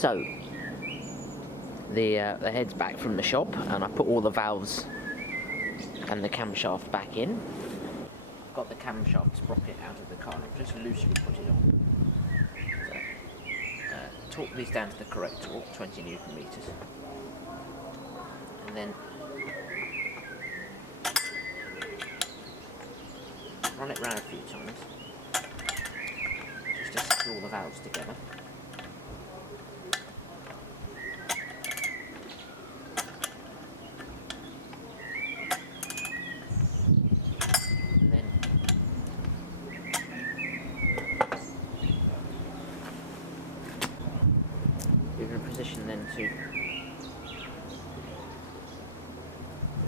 So the head's back from the shop, and I put all the valves and the camshaft back in. I've got the camshaft sprocket out of the car and I've just loosely put it on. So, torque these down to the correct torque, 20 Newton meters, and then run it round a few times just to set all the valves together. You're in a position then to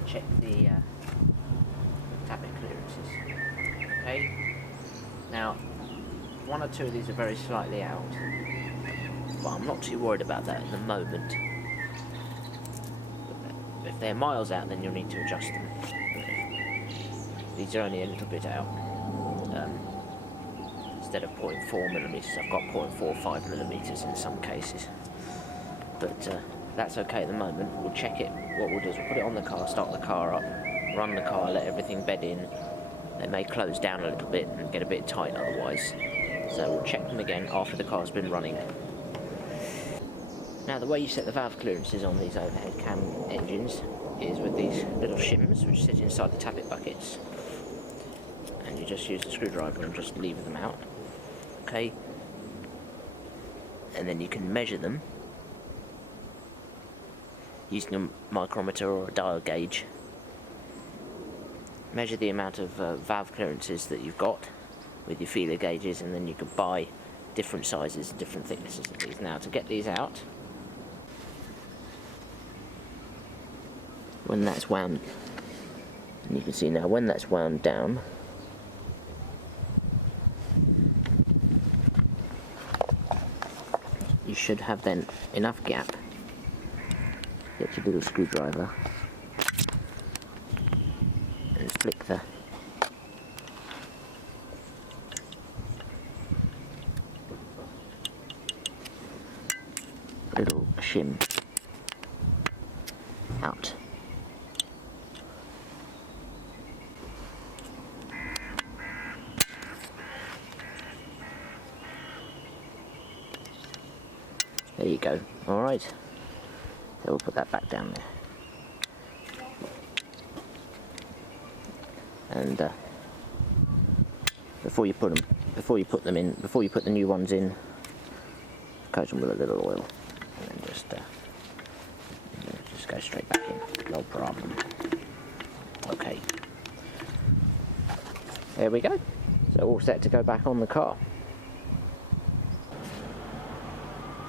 check the tappet clearances. Okay, now one or two of these are very slightly out, but I'm not too worried about that at the moment. If they're miles out, then you'll need to adjust them. These are only a little bit out. Instead of 0.4mm, I've got 0.45mm in some cases. But that's okay at the moment. We'll check it. What we'll do is we'll put it on the car, start the car up, run the car, let everything bed in. They may close down a little bit and get a bit tight otherwise. So we'll check them again after the car's been running. Now the way you set the valve clearances on these overhead cam engines is with these little shims which sit inside the tappet buckets. And you just use the screwdriver and just lever them out. Okay. And then you can measure them using a micrometer or a dial gauge. Measure the amount of valve clearances that you've got with your feeler gauges, and then you can buy different sizes and different thicknesses of these. Now to get these out, when that's wound, and you can see now when that's wound down, you should have then enough gap. Get your little screwdriver and flick the little shim out. There you go. Alright. So we'll put that back down there. And before you put the new ones in, coat them with a little oil, and then just go straight back in. No problem. Okay. There we go. So all set to go back on the car.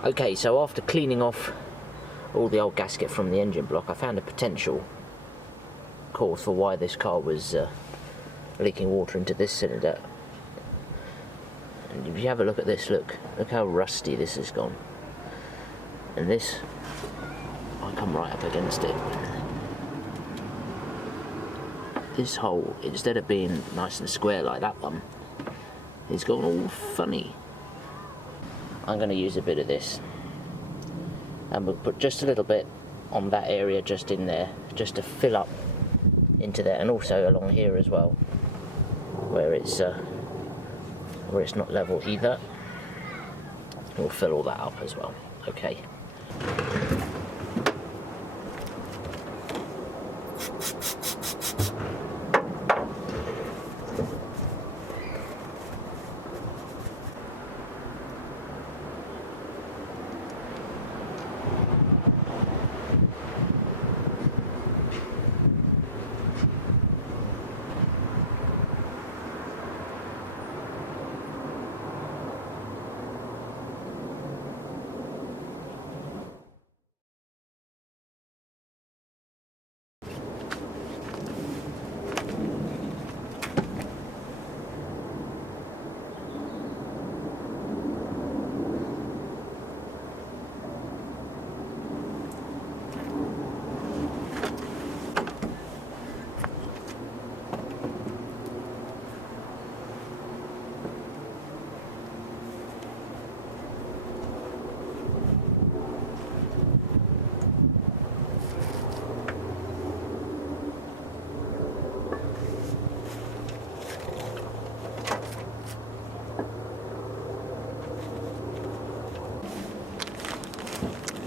Okay, so after cleaning off all the old gasket from the engine block, I found a potential cause for why this car was leaking water into this cylinder. And if you have a look at this, look how rusty this has gone. And this, I come right up against it. This hole, instead of being nice and square like that one, it's gone all funny. I'm going to use a bit of this, and we'll put just a little bit on that area just in there, just to fill up into there, and also along here as well, where it's not level either. We'll fill all that up as well. Okay.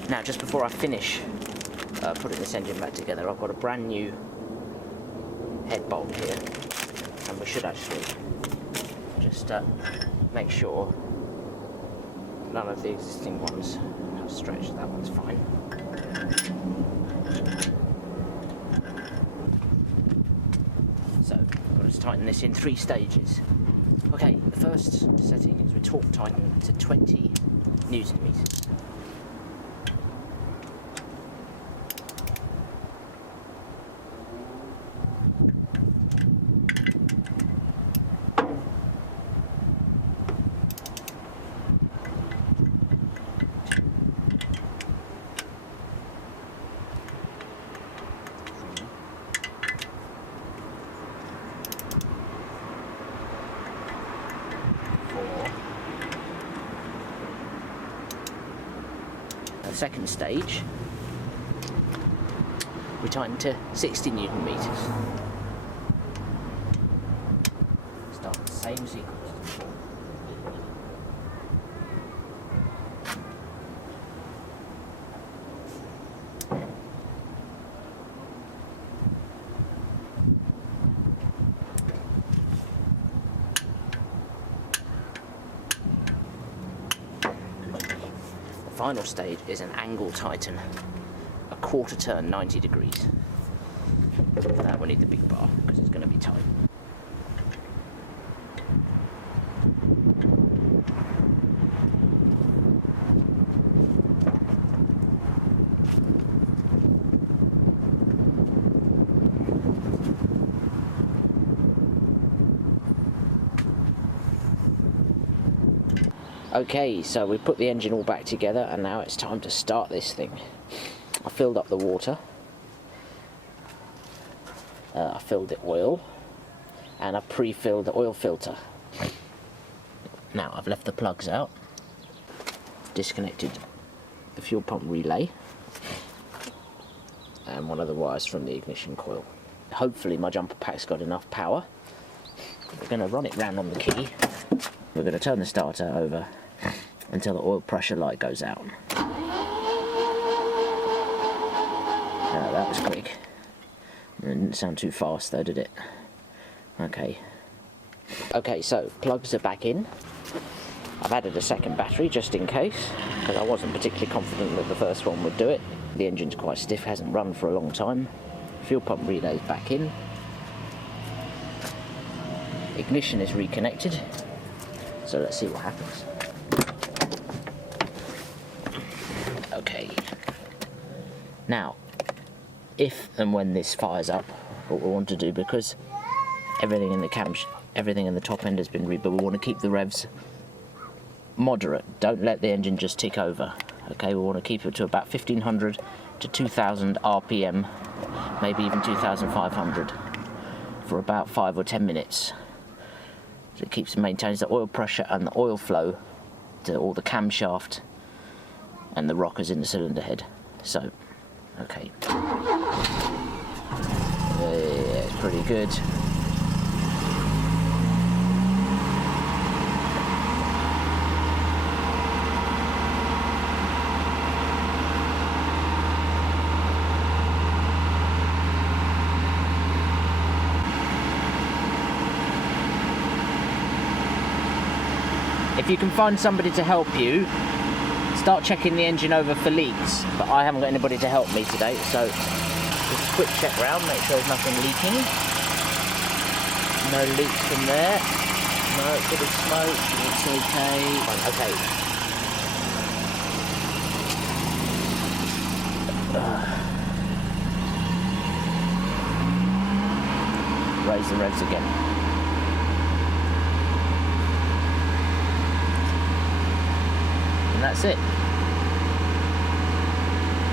Now, just before I finish putting this engine back together, I've got a brand new head bolt here, and we should actually just make sure none of the existing ones have stretched. That one's fine. So I've got to tighten this in 3 stages. Okay, the first setting is we torque tighten to 20 Newton meters. The second stage, we tighten to 60 Newton meters. Start the same sequence as before. Final stage is an angle tighten, a quarter turn 90 degrees. For that we need the big bar because it's going to be tight. Okay, so we put the engine all back together and now it's time to start this thing. I filled up the water, I filled the oil, and I pre-filled the oil filter. Now I've left the plugs out, disconnected the fuel pump relay and one of the wires from the ignition coil. Hopefully my jumper pack's got enough power. We're going to run it round on the key. We're going to turn the starter over until the oil pressure light goes out. That was quick. It didn't sound too fast though, did it? Okay. Okay, so plugs are back in. I've added a second battery just in case, because I wasn't particularly confident that the first one would do it. The engine's quite stiff, hasn't run for a long time. Fuel pump relay's back in. Ignition is reconnected. So let's see what happens. Okay. Now, if and when this fires up, what we want to do, because everything in the top end has been rebuilt, we want to keep the revs moderate. Don't let the engine just tick over. Okay, we want to keep it to about 1500 to 2000 RPM, maybe even 2500 for about 5 or 10 minutes. So it maintains the oil pressure and the oil flow to all the camshaft and the rockers in the cylinder head. So, okay. Yeah, it's pretty good. If you can find somebody to help you, start checking the engine over for leaks, but I haven't got anybody to help me today, so just a quick check round, make sure there's nothing leaking. No leaks from there. No, a bit of smoke, it's okay. Okay. Raise the revs again. And that's it.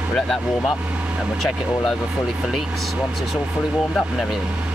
We'll let that warm up and we'll check it all over fully for leaks once it's all fully warmed up and everything.